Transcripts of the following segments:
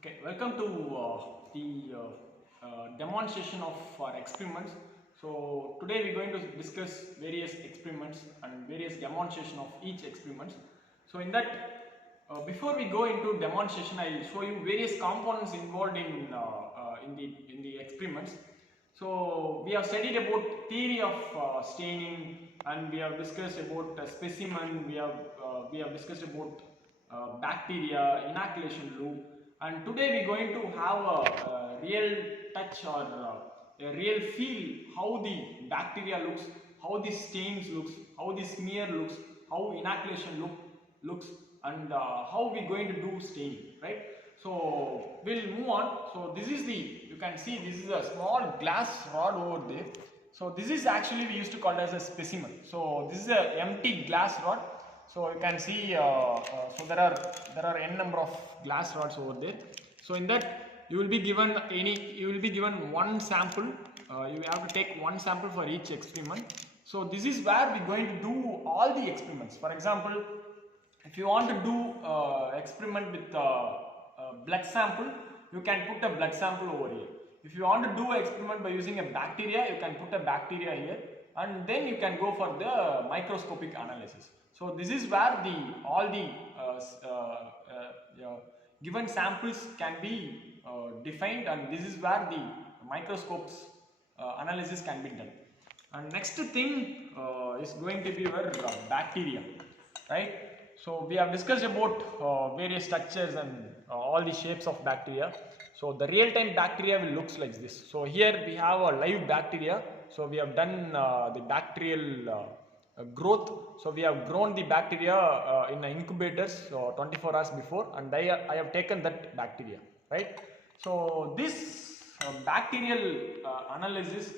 Okay, welcome to the demonstration of our experiments. So today we are going to discuss various experiments and various demonstration of each experiment. So in that, before we go into demonstration, I will show you various components involved in the experiments. So we have studied about theory of staining, and we have discussed about specimen. We have discussed about bacteria, inoculation loop, and today we are going to have a real touch or a real feel how the bacteria looks, how the stains looks, how the smear looks, how inoculation looks, and how we are going to do staining, right? So we'll move on. So this is you can see this is a small glass rod over there. So this is actually we used to call it as a specimen. So this is a empty glass rod. So you can see so there are n number of glass rods over there. So in that you will be given one sample. You have to take one sample for each experiment. So this is where we are going to do all the experiments. For example, if you want to do experiment with blood sample, you can put a blood sample over here. If you want to do an experiment by using a bacteria, you can put a bacteria here, and then you can go for the microscopic analysis. So this is where all the given samples can be defined, and this is where the microscopes analysis can be done. And next thing is going to be your bacteria, right? So we have discussed about various structures and all the shapes of bacteria. So the real-time bacteria will looks like this. So here we have a live bacteria. So we have done the bacterial growth. So we have grown the bacteria in incubators 24 hours before, and I have taken that bacteria, right? So this bacterial analysis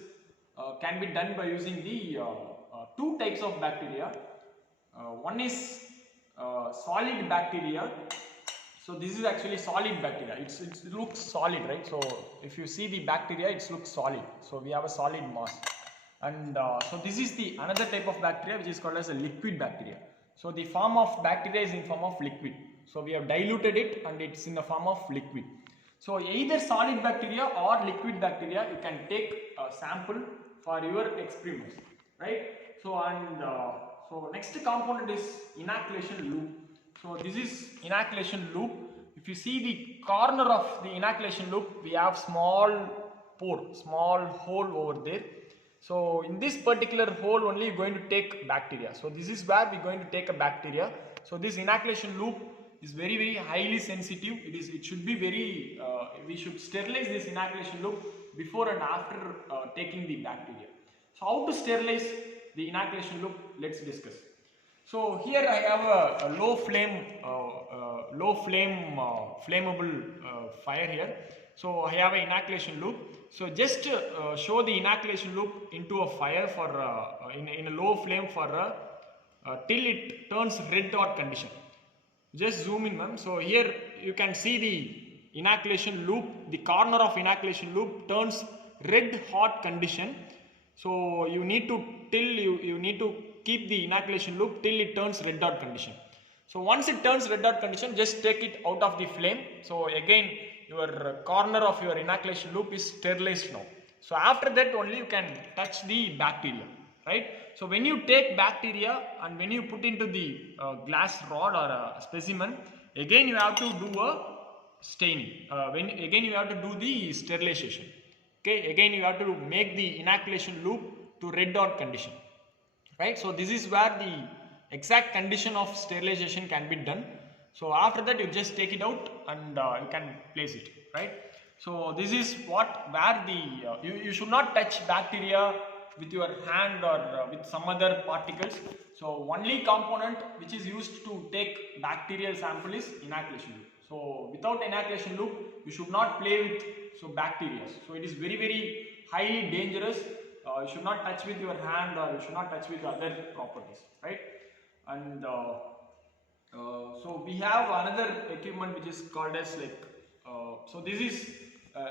can be done by using the two types of bacteria. One is solid bacteria. So this is actually solid bacteria. It looks solid, right? So if you see the bacteria, it looks solid. So we have a solid mass. And so this is the another type of bacteria which is called as a liquid bacteria. So the form of bacteria is in form of liquid. So we have diluted it and it's in the form of liquid. So either solid bacteria or liquid bacteria, you can take a sample for your experiments, right? So so next component is inoculation loop. So this is inoculation loop. If you see the corner of the inoculation loop, we have small pore, small hole over there. So in this particular hole only you are going to take bacteria. So this is where we are going to take a bacteria. So this inoculation loop is very highly sensitive. It should be very we should sterilize this inoculation loop before and after taking the bacteria. So how to sterilize the inoculation loop? Let's discuss. So here I have a low flame flammable fire here. So I have an inoculation loop. So just show the inoculation loop into a fire for in a low flame for till it turns red hot condition. Just zoom in, ma'am. So here you can see the inoculation loop. The corner of inoculation loop turns red hot condition. So you need to you need to keep the inoculation loop till it turns red hot condition. So once it turns red hot condition, just take it out of the flame. So again your corner of your inoculation loop is sterilized now. So after that only you can touch the bacteria, right? So when you take bacteria and when you put into the glass rod or a specimen, again you have to do a staining. Again you have to do the sterilization. Okay, again you have to make the inoculation loop to red hot condition, right? So this is where the exact condition of sterilization can be done. So after that you just take it out and you can place it, right? So this is where the you should not touch bacteria with your hand or with some other particles. So only component which is used to take bacterial sample is inoculation loop. So without inoculation loop you should not play with bacteria. So it is very highly dangerous. You should not touch with your hand or you should not touch with other properties, right? And so we have another equipment which is called as so this is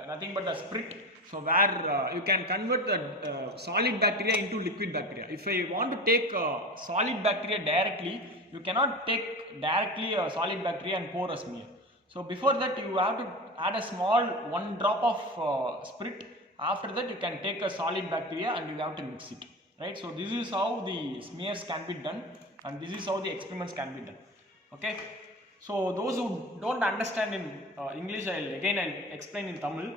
nothing but a sprit. So where you can convert the solid bacteria into liquid bacteria. If I want to take solid bacteria directly, you cannot take directly a solid bacteria and pour a smear. So before that you have to add a small 1 drop of spirit. After that you can take a solid bacteria and you have to mix it, right? So this is how the smears can be done and this is how the experiments can be done. Okay, so those who don't understand in English, I'll explain in Tamil.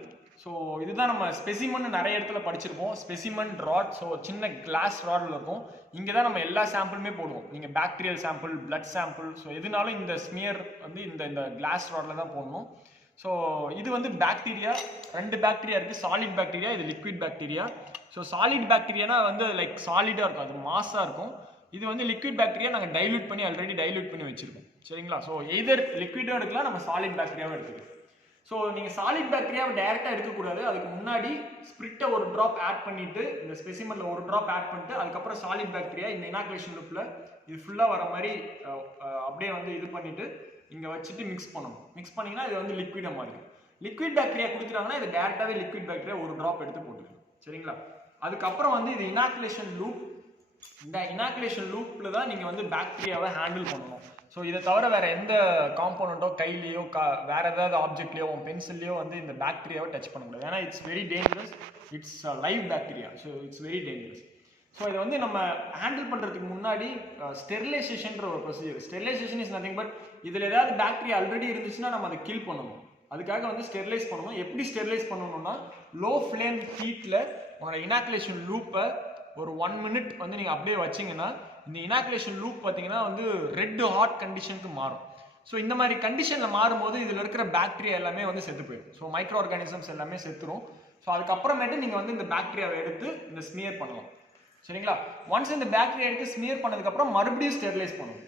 So இதுதான் நம்ம ஸ்பெசிமன் நிறைய இடத்துல படிச்சிருப்போம். Specimen rod, so சின்ன கிளாஸ் ராடில் இருக்கும். இங்கே தான் நம்ம எல்லா சாம்பிளுமே போடுவோம். நீங்கள் bacterial sample, blood sample, so எதுனாலும் இந்த ஸ்மியர் வந்து இந்த கிளாஸ் ராடில் தான் போடணும். ஸோ இது வந்து பாக்டீரியா, 2 பாக்டீரியா இருக்குது. சாலிட் பாக்டீரியா, இது லிக்விட் பாக்டீரியா. ஸோ சாலிட் பாக்டீரியானா வந்து லைக் சாலிடாக இருக்கும், அது மாஸாக இருக்கும். இது வந்து லிக்விட் பாக்டீரியா நாங்கள் டைல்யூட் பண்ணி ஆல்ரெடி டைல்யூட் பண்ணி வச்சுருக்கோம். சரிங்களா? ஸோ எதர் லிக்விடும் எடுக்கலாம், நம்ம சாலிட் பாக்டீரியாவும் எடுத்துக்கலாம். ஸோ நீங்கள் சாலிட் பாக்டீரியாவை டைரெக்டாக எடுக்கக்கூடாது. அதுக்கு முன்னாடி ஸ்பிரிட்டை 1 ட்ராப் ஆட் பண்ணிவிட்டு, இந்த ஸ்பெசிமனில் 1 ட்ராப் ஆட் பண்ணிட்டு, அதுக்கப்புறம் சாலிட் பாக்டீரியா இந்த இனாகுலேஷன் லூப்பில் இது ஃபுல்லாக வர மாதிரி அப்படியே வந்து இது பண்ணிவிட்டு இங்கே வச்சுட்டு மிக்ஸ் பண்ணணும். மிக்ஸ் பண்ணிங்கன்னா இது வந்து லிக்விடாக மாறிடும். லிக்விட் பாக்டீரியா கொடுத்துட்டாங்கன்னா இது டேரெக்டாகவே லிக்விட் பாக்டீரியா 1 ட்ராப் எடுத்து போட்டுக்கணும். சரிங்களா? அதுக்கப்புறம் வந்து இது இனாகுலேஷன் லூப். இந்த இனாகுலேஷன் லூப்பில் தான் நீங்கள் வந்து பாக்டீரியாவை ஹேண்டில் பண்ணணும். ஸோ இதை தவிர வேறு எந்த காம்போனண்ட்டோ கையிலையோ வேறு ஏதாவது ஆப்ஜெக்ட்லையோ பென்சில்லையோ வந்து இந்த பாக்டீரியாவை டச் பண்ணக்கூடாது. ஏன்னா it's very dangerous. It's live bacteria. So it's very dangerous. So இதை வந்து நம்ம ஹேண்டில் பண்ணுறதுக்கு முன்னாடி ஸ்டெரிலைசேஷன்ற ஒரு procedure. Sterilisation is nothing but இதில் ஏதாவது பாக்டீரியா ஆல்ரெடி இருந்துச்சுன்னா நம்ம அதை கில் பண்ணணும். அதுக்காக வந்து ஸ்டெரிலைஸ் பண்ணணும். எப்படி ஸ்டெரிலைஸ் பண்ணணும்னா, லோ ஃப்ளேம் ஹீட்டில் உங்களோட இனாகுலேஷன் லூப்பை ஒரு 1 மினிட் வந்து நீங்கள் அப்படியே வச்சிங்கன்னா இந்த இனாகுலேஷன் லூப் பார்த்தீங்கன்னா வந்து ரெட் ஹாட் கண்டிஷனுக்கு மாறும். ஸோ இந்த மாதிரி கண்டிஷனில் மாறும்போது இதில் இருக்கிற பாக்டீரியா எல்லாமே வந்து செத்து போயிடும். ஸோ மைக்ரோ ஆர்கானிசம்ஸ் எல்லாமே செத்துரும். ஸோ அதுக்கப்புறமேட்டு நீங்கள் வந்து இந்த பாக்டீரியாவை எடுத்து இந்த ஸ்மியர் பண்ணலாம். சரிங்களா? ஒன்ஸ் இந்த பாக்டீரியா எடுத்து ஸ்மியர் பண்ணதுக்கப்புறம் மறுபடியும் ஸ்டெரிலைஸ் பண்ணணும்.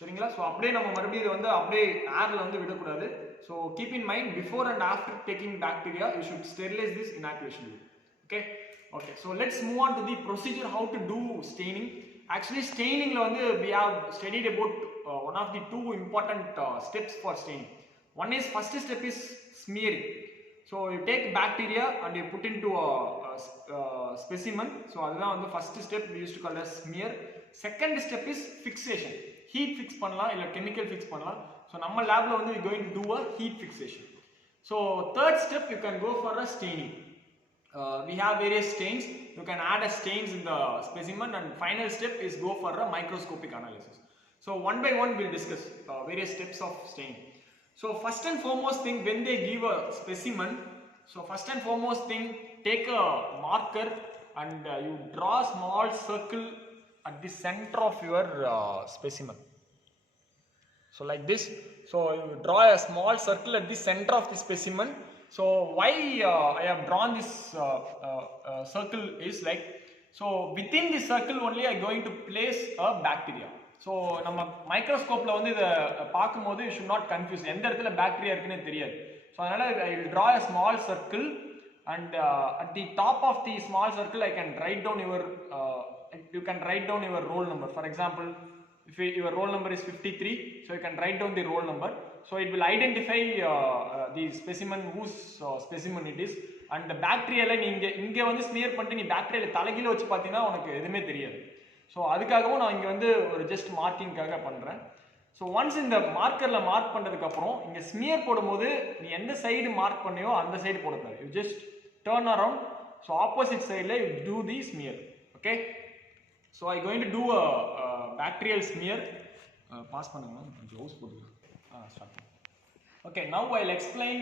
சரிங்களா? ஸோ அப்படியே நம்ம மறுபடியும் இதை வந்து அப்படியே ஏரில் வந்து விடக்கூடாது. So keep in mind, before and after taking bacteria you should sterilise this inoculation loop. Okay, so let's move on to the procedure how to do staining. Actually staining la vandu we have studied about one of the 2 important steps for staining. One is, first step is smearing. So you take bacteria and you put into a specimen. So adha vandu first step we used to call as smear. Second step is fixation. Heat fix pannalam illa chemical fix pannalam. So நம்ம lab la vandu we going to do a heat fixation. So third step you can go for a staining. We have various stains. You can add a stains in the specimen, and final step is go for a microscopic analysis. So one by one we'll discuss various steps of staining. So first and foremost thing, when they give a specimen, so first and foremost thing, take a marker and you draw a small circle at the center of your specimen. So like this. So you draw a small circle at the center of the specimen. So why I have drawn this circle is like, so within the circle only I am going to place a bacteria. So நம்ம மைக்ரோஸ்கோப்ல வந்து இதை பார்க்கும்போது you should not confuse, எந்த இடத்துல பாக்டீரியா இருக்குன்னு தெரியாது. ஸோ அதனால I will draw a small circle and at the top of the small circle I can write down your you can write down your roll number. For example, if your roll number is 53, so you can write down the roll number. So it will identify the specimen, whose specimen it is, and the bacteria நீங்க இங்க வந்து ஸ்மியர் பண்ணிட்டு நீ பாக்டீரியா தலைகீழ வச்சு பார்த்தீங்கன்னா உனக்கு எதுவுமே தெரியாது. ஸோ அதுக்காகவும் நான் இங்கே வந்து ஒரு ஜஸ்ட் மார்க்கிங்காக பண்ணுறேன். ஸோ ஒன்ஸ் இந்த மார்க்கரில் மார்க் பண்ணுறதுக்கப்புறம் இங்கே ஸ்மியர் போடும்போது நீ எந்த சைடு மார்க் பண்ணியோ அந்த சைடு போடக்கூடாது. You just turn around. So opposite சைடில் you do the smear. Okay, so I going to do a bacterial smear. Pass பண்ணுங்க, கொஞ்சம் ஹவுஸ் போட்டுக்கலாம். Okay, now I'll explain.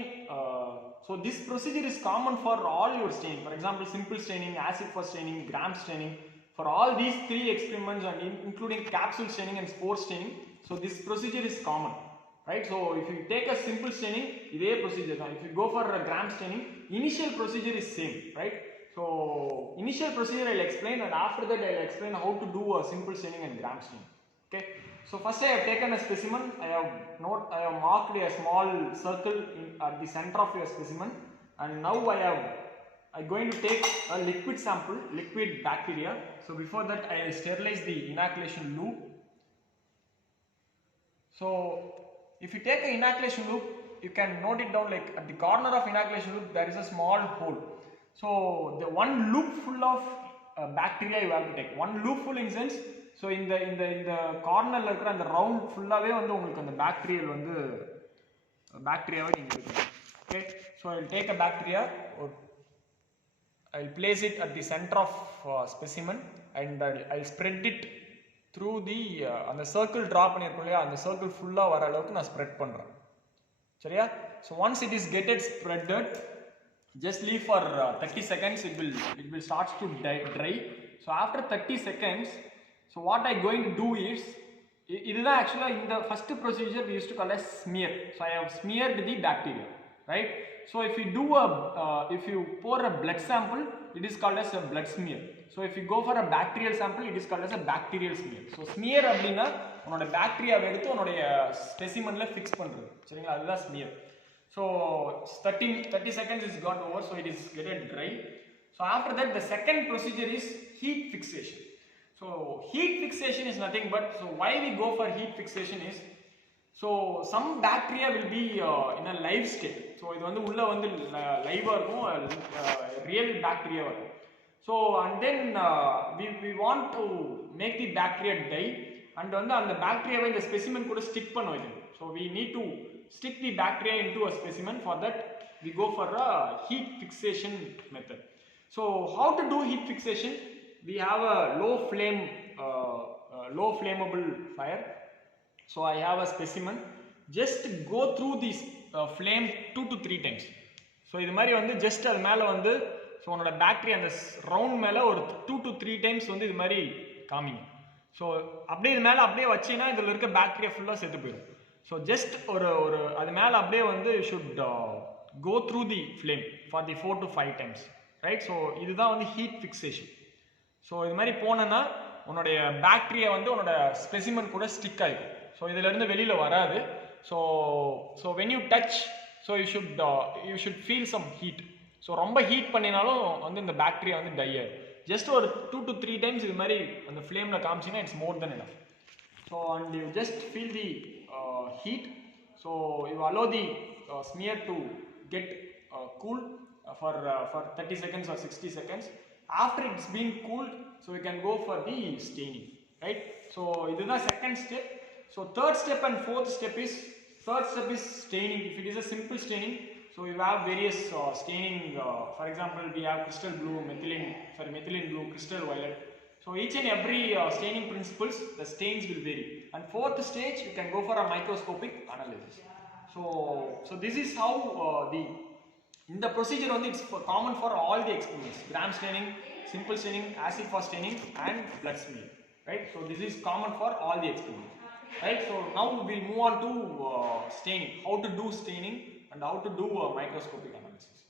So this procedure is common for all your staining. For example, simple staining, acid for staining, gram staining. For all these 3 experiments and including capsule staining and spore staining, so this procedure is common, right? So if you take a simple staining, இதே procedure தான். If you go for a gram staining, initial procedure is same, right? So initial procedure I'll explain, and after that I'll explain how to do a simple staining and gram staining. Okay. So first I have taken a specimen. I have marked a small circle at the center of your specimen, and now I'm going to take a liquid sample, liquid bacteria. So before that I sterilize the inoculation loop. So if you take an inoculation loop, you can note it down like at the corner of inoculation loop there is a small hole. So the one loop full of bacteria you have to take. One loop full in sense, so இந்த கார்னரில் இருக்கிற அந்த ரவுண்ட் ஃபுல்லாகவே வந்து உங்களுக்கு அந்த பாக்டீரியல் வந்து bacteria okay. So I will take a bacteria, or I will place it at the center of specimen, and I'll spread it through the on the circle draw பண்ணிருக்கோம் இல்லையா, அந்த circle ஃபுல்லா வர அளவுக்கு நான் ஸ்ப்ரெட் பண்றேன். சரியா? So once it is get spreaded, just leave for 30 seconds. It will start to dry. So after 30 seconds, so what I going to do is, இதுதான் actually in the first procedure we used to call as smear. So I have smeared the bacteria, right? So if you do if you pour a blood sample, it is called as a blood smear. So if you go for a bacterial sample, it is called as a bacterial smear. So smear அப்படினா உன்னோட பாக்டீரியாவை எடுத்து உன்னோட ஸ்பெசிமென்ல ஃபிக்ஸ் பண்றது. சரிங்களா? அதுதான் smear. So 30 seconds is gone over, so it is getting dry. So after that, the second procedure is heat fixation. So heat fixation is nothing but, so why we go for heat fixation is, so some bacteria will be in a live state. So இது வந்து உள்ள வந்து லைவா இருக்கும், real bacteria இருக்கும். So and then we want to make the bacteria die, and வந்து அந்த bacteria இந்த specimen கூட stick பண்ண வைக்கணும். So we need to stick the bacteria into a specimen. For that we go for a heat fixation method. So how to do heat fixation? We have a low flammable fire. So I have a specimen, just go through this flame 2 to 3 times. So இது மாதிரி வந்து just அது மேல வந்து, so உன்னோட பாக்டீரியா அந்த ரவுண்ட் மேல ஒரு 2 to 3 times வந்து இது மாதிரி காமிங்க. ஸோ அப்படியே இது மேலே அப்படியே வச்சிங்கன்னா இதில் இருக்க பாக்டீரியா ஃபுல்லாக செத்து போயிடும். ஸோ ஜஸ்ட் ஒரு அது மேலே அப்படியே வந்து should go through the flame for the 4 to 5 times, right? So இதுதான் வந்து ஹீட் ஃபிக்சேஷன். ஸோ இது மாதிரி போனேன்னா உன்னுடைய பாக்டீரியா வந்து உன்னோட ஸ்பெசிமன் கூட ஸ்டிக் ஆகிடும். ஸோ இதிலேருந்து வெளியில் வராது. So when you touch, so you should feel some heat. So ரொம்ப ஹீட் பண்ணினாலும் வந்து இந்த பாக்டீரியா வந்து டை ஆகிடும். ஜஸ்ட் ஒரு 2 to 3 times இது மாதிரி அந்த ஃப்ளேமில் காமிச்சிங்கன்னா it's more than enough. So and you just feel the heat. So you allow the smear to get cool for 30 seconds or 60 seconds. After it's been cooled, so you can go for the staining, right? So this is the second step. So third step and fourth step is, third step is staining. If it is a simple staining, so you have various staining. For example, we have crystal blue, methylene blue, crystal violet. So each and every staining principles, the stains will vary. And fourth stage, you can go for a microscopic analysis. So this is how in the procedure only, it's common for all the experiments: gram staining, simple staining, acid fast staining, and blood smear. Right? So this is common for all the experiments. Right? So now we'll move on to staining. How to do staining and how to do microscopic analysis.